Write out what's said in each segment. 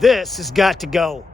This has got to go.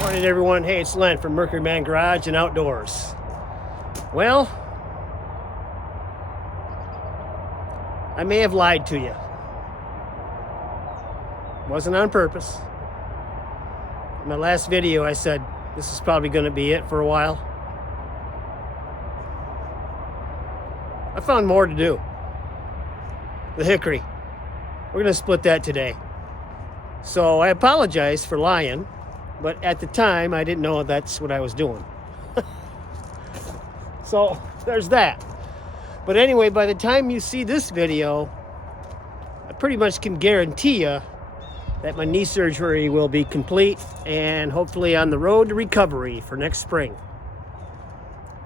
Morning everyone, hey, it's Len from Mercury Man Garage and Outdoors. Well, I may have lied to you. Wasn't on purpose. In my last video I said this is probably going to be it for a while. I found more to do. The hickory. We're going to split that today. So I apologize for lying. But at the time, I didn't know that's what I was doing. So, there's that. But anyway, by the time you see this video, I pretty much can guarantee you that my knee surgery will be complete and hopefully on the road to recovery for next spring.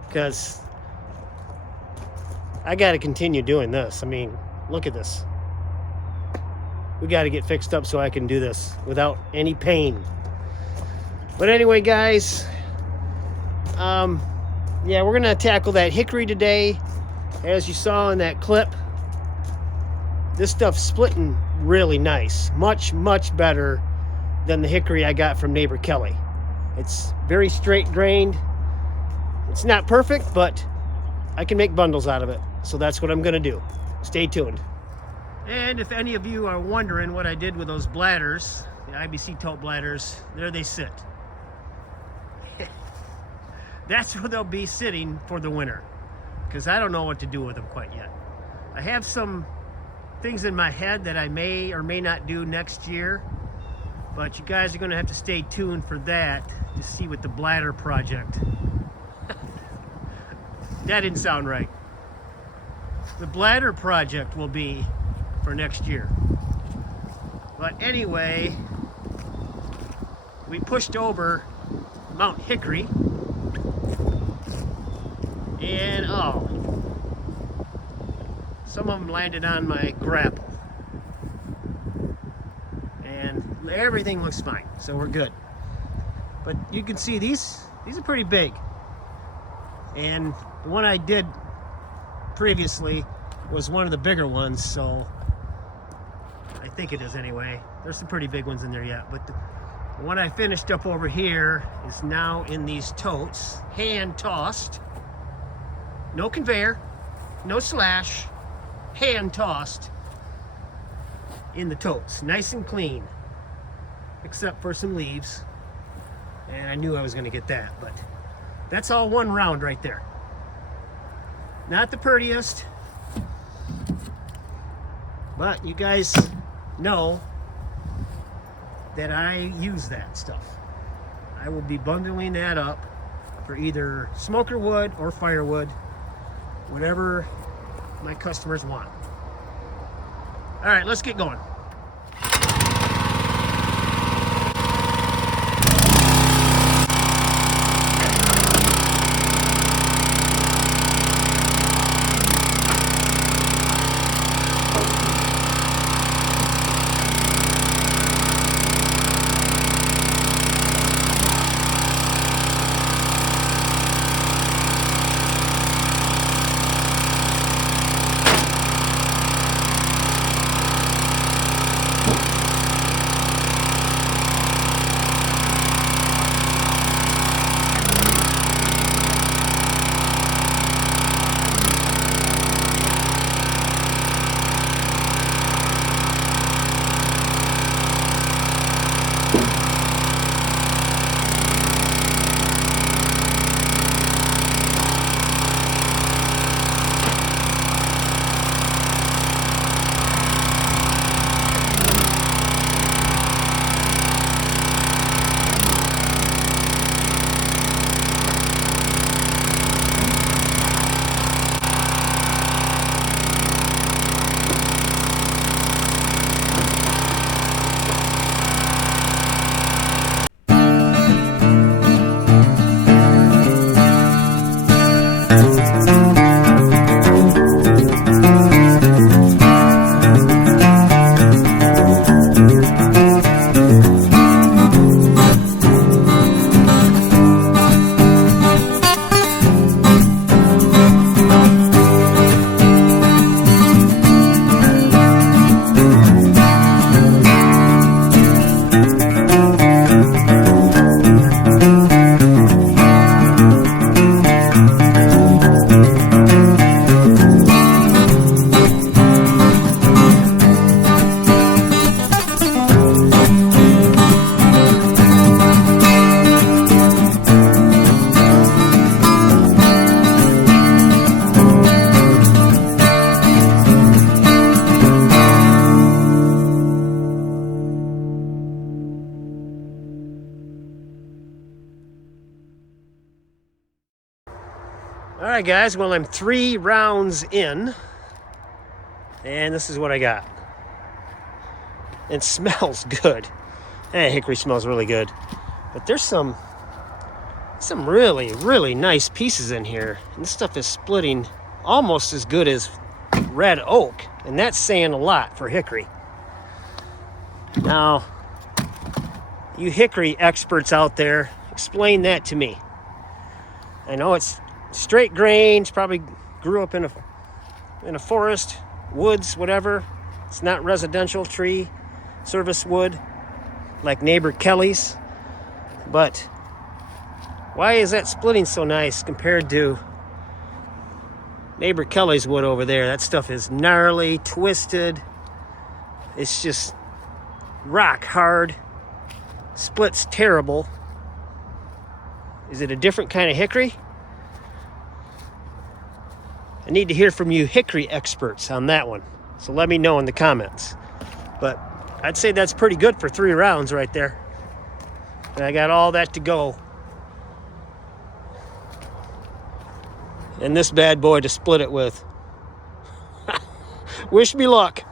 Because I got to continue doing this. I mean, look at this. We got to get fixed up so I can do this without any pain. But anyway, guys, yeah, we're going to tackle that hickory today. As you saw in that clip, this stuff's splitting really nice. Much, much better than the hickory I got from neighbor Kelly. It's very straight grained. It's not perfect, but I can make bundles out of it. So that's what I'm going to do. Stay tuned. And if any of you are wondering what I did with those bladders, the IBC tote bladders, there they sit. That's where they'll be sitting for the winter, because I don't know what to do with them quite yet. I have some things in my head that I may or may not do next year, but you guys are going to have to stay tuned for that to see what the bladder project. That didn't sound right. The bladder project will be for next year. But anyway, we pushed over Mount Hickory. And some of them landed on my grapple. And everything looks fine, so we're good. But you can see these are pretty big. And the one I did previously was one of the bigger ones, so I think it is anyway. There's some pretty big ones in there yet, but the one I finished up over here is now in these totes, hand tossed. No conveyor, no slash, hand tossed in the totes, nice and clean, except for some leaves. And I knew I was going to get that, but that's all one round right there. Not the prettiest, but you guys know that I use that stuff. I will be bundling that up for either smoker wood or firewood, whatever my customers want. All right, let's get going. Alright guys, well I'm 3 rounds in, and this is what I got. It smells good. Hickory smells really good. But there's some really, really nice pieces in here. And this stuff is splitting almost as good as red oak, and that's saying a lot for hickory. Now, you hickory experts out there, explain that to me. I know it's straight grains, probably grew up in a forest, woods, whatever. It's not residential tree, service wood, like neighbor Kelly's. But why is that splitting so nice compared to neighbor Kelly's wood over there? That stuff is gnarly, twisted. It's just rock hard. Splits terrible. Is it a different kind of hickory? I need to hear from you hickory experts on that one. So let me know in the comments. But I'd say that's pretty good for 3 rounds right there. And I got all that to go. And this bad boy to split it with. Wish me luck.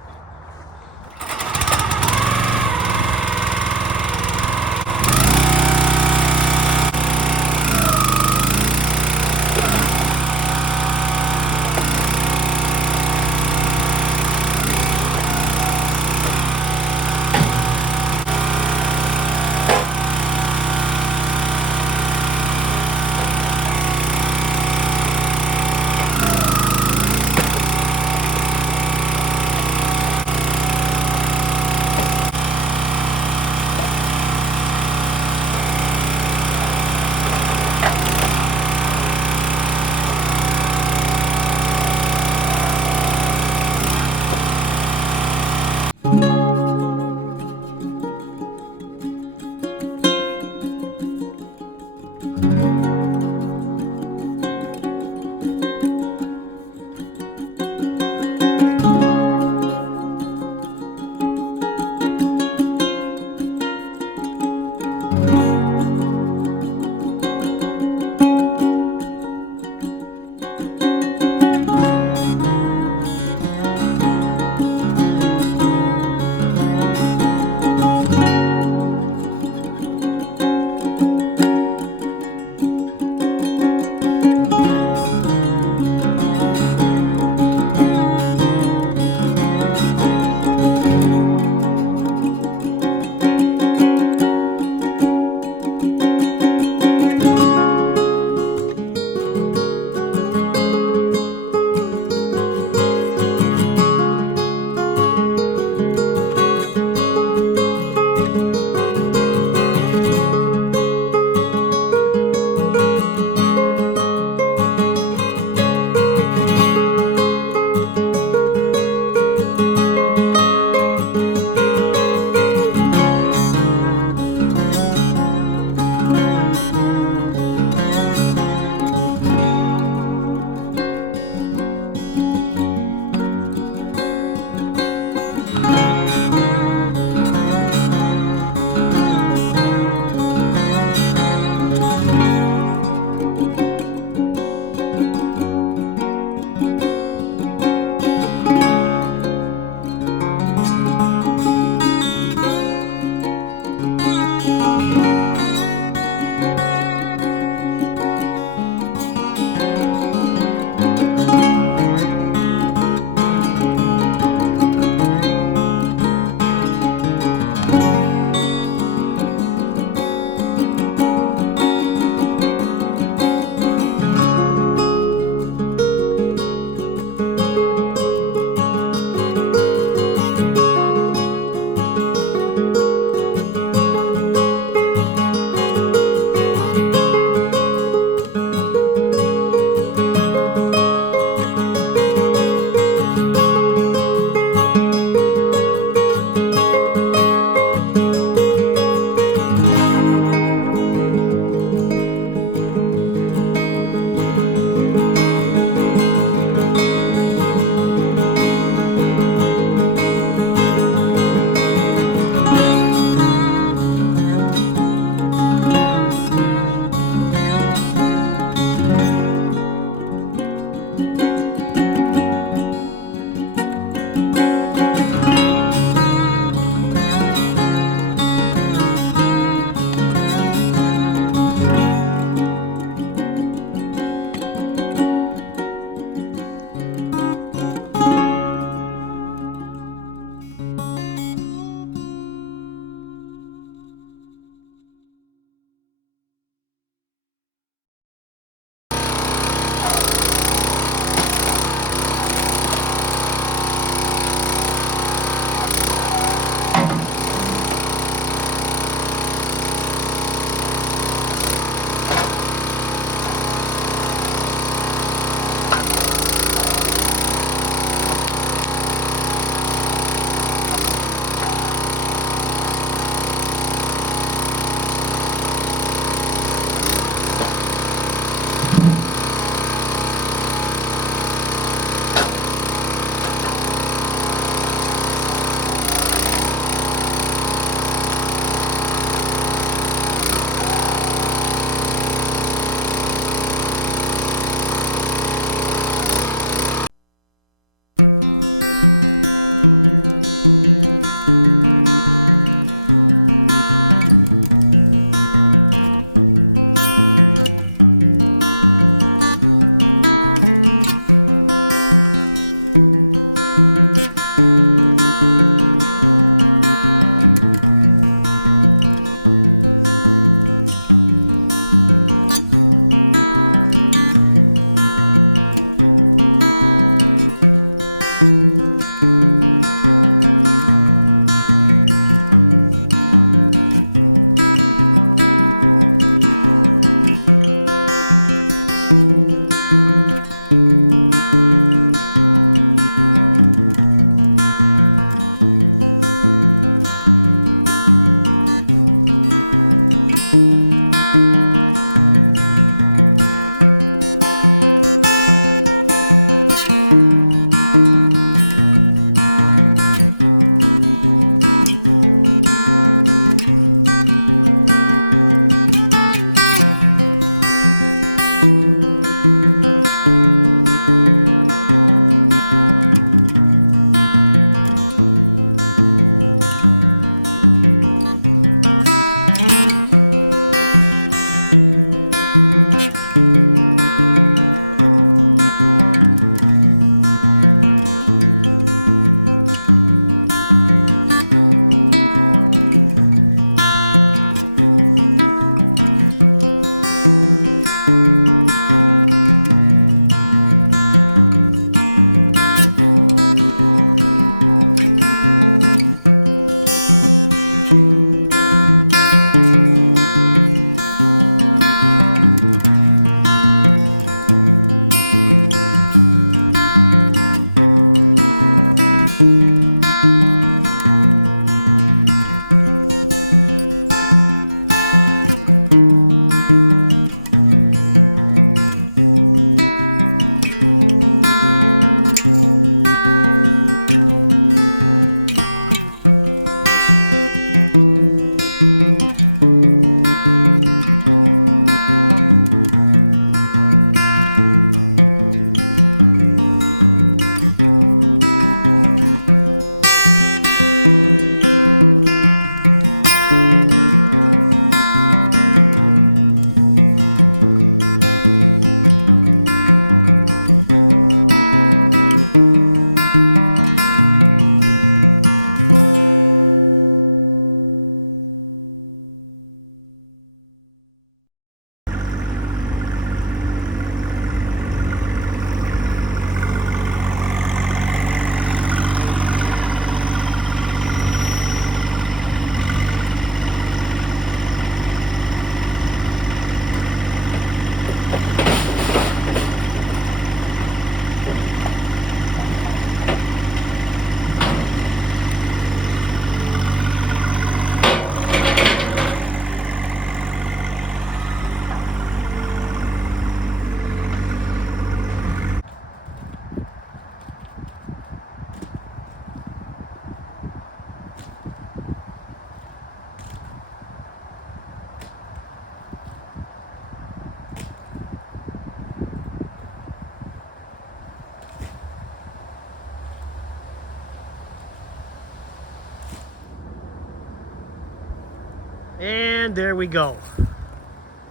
And there we go.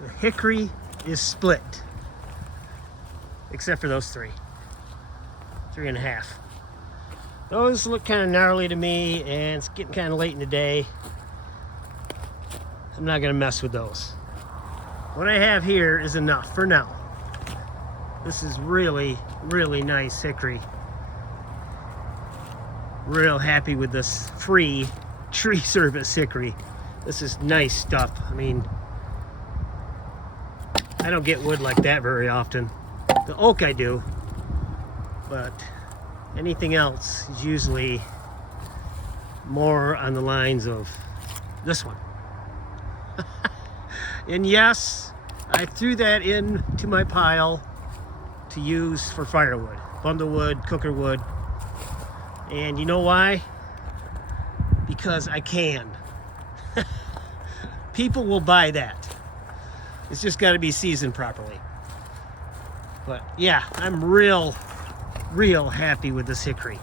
The hickory is split. Except for those 3.5. Those look kind of gnarly to me, and it's getting kind of late in the day. I'm not going to mess with those. What I have here is enough for now. This is really, really nice hickory. Real happy with this free tree service hickory. This is nice stuff. I mean, I don't get wood like that very often. The oak I do, but anything else is usually more on the lines of this one. And yes, I threw that into my pile to use for firewood, bundlewood, cooker wood. And you know why? Because I can. People will buy that. It's just got to be seasoned properly. But yeah, I'm real happy with this hickory.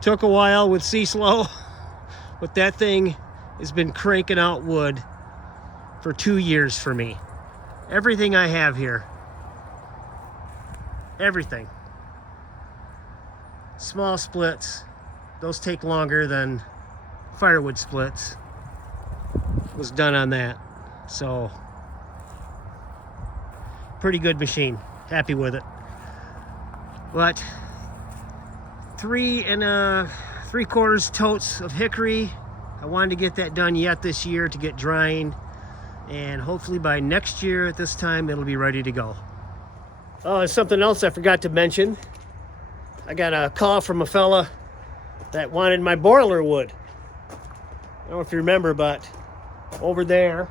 Took a while with C-Slow, but that thing has been cranking out wood for 2 years for me. Everything I have here, everything. Small splits, those take longer than firewood splits. Was done on that. So, pretty good machine. Happy with it. But 3 3/4 totes of hickory. I wanted to get that done yet this year to get drying, and hopefully by next year at this time it'll be ready to go. Oh, there's something else I forgot to mention. I got a call from a fella that wanted my boiler wood. I don't know if you remember, but over there,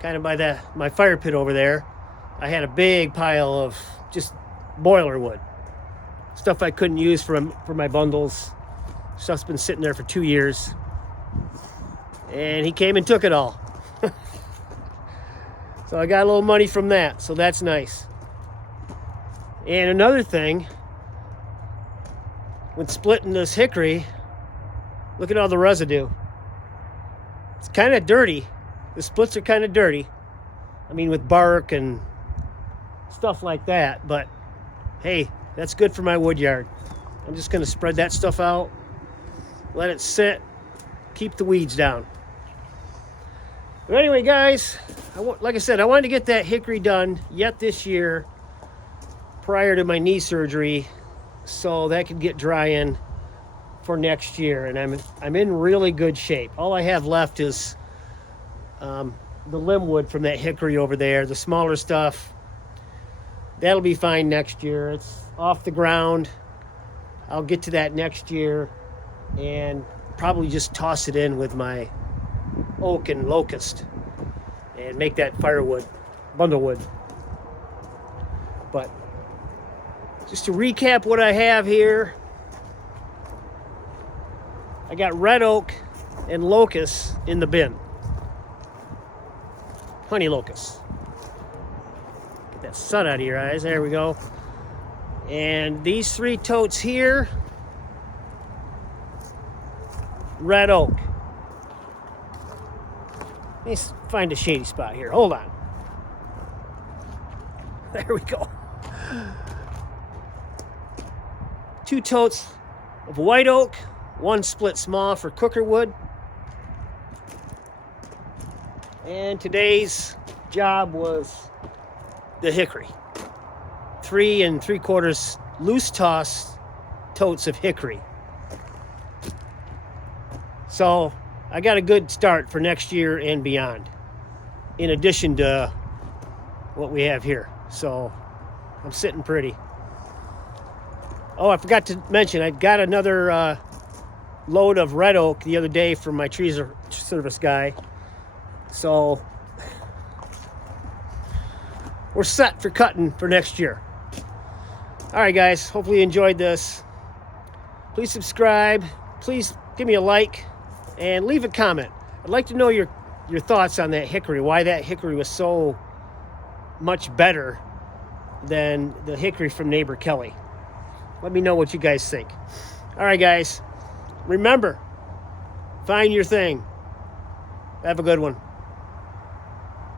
kind of by my fire pit over there, I had a big pile of just boiler wood. Stuff I couldn't use for my bundles. Stuff's been sitting there for 2 years. And he came and took it all. So I got a little money from that, so that's nice. And another thing, when splitting this hickory, look at all the residue. It's kind of dirty. The splits are kind of dirty. I mean, with bark and stuff like that, but hey, that's good for my wood yard. I'm just going to spread that stuff out, let it sit, keep the weeds down. But anyway, guys, like I said, I wanted to get that hickory done yet this year prior to my knee surgery so that could get drying for next year, and I'm in really good shape. All I have left is the limb wood from that hickory over there, the smaller stuff. That'll be fine next year. It's off the ground. I'll get to that next year and probably just toss it in with my oak and locust and make that firewood, bundlewood. But just to recap what I have here, I got red oak and locust in the bin. Honey locust. Get that sun out of your eyes. There we go. And these 3 totes here, red oak. Let's find a shady spot here. Hold on. There we go. 2 totes of white oak, 1 split small for cooker wood. And today's job was the hickory. 3 3/4 loose toss totes of hickory. So I got a good start for next year and beyond, in addition to what we have here. So I'm sitting pretty. Oh, I forgot to mention, I got another load of red oak the other day from my tree service guy. So we're set for cutting for next year. All right, guys, hopefully you enjoyed this. Please subscribe. Please give me a like and leave a comment. I'd like to know your thoughts on that hickory, why that hickory was so much better than the hickory from neighbor Kelly. Let me know what you guys think. All right, guys, remember, find your thing. Have a good one.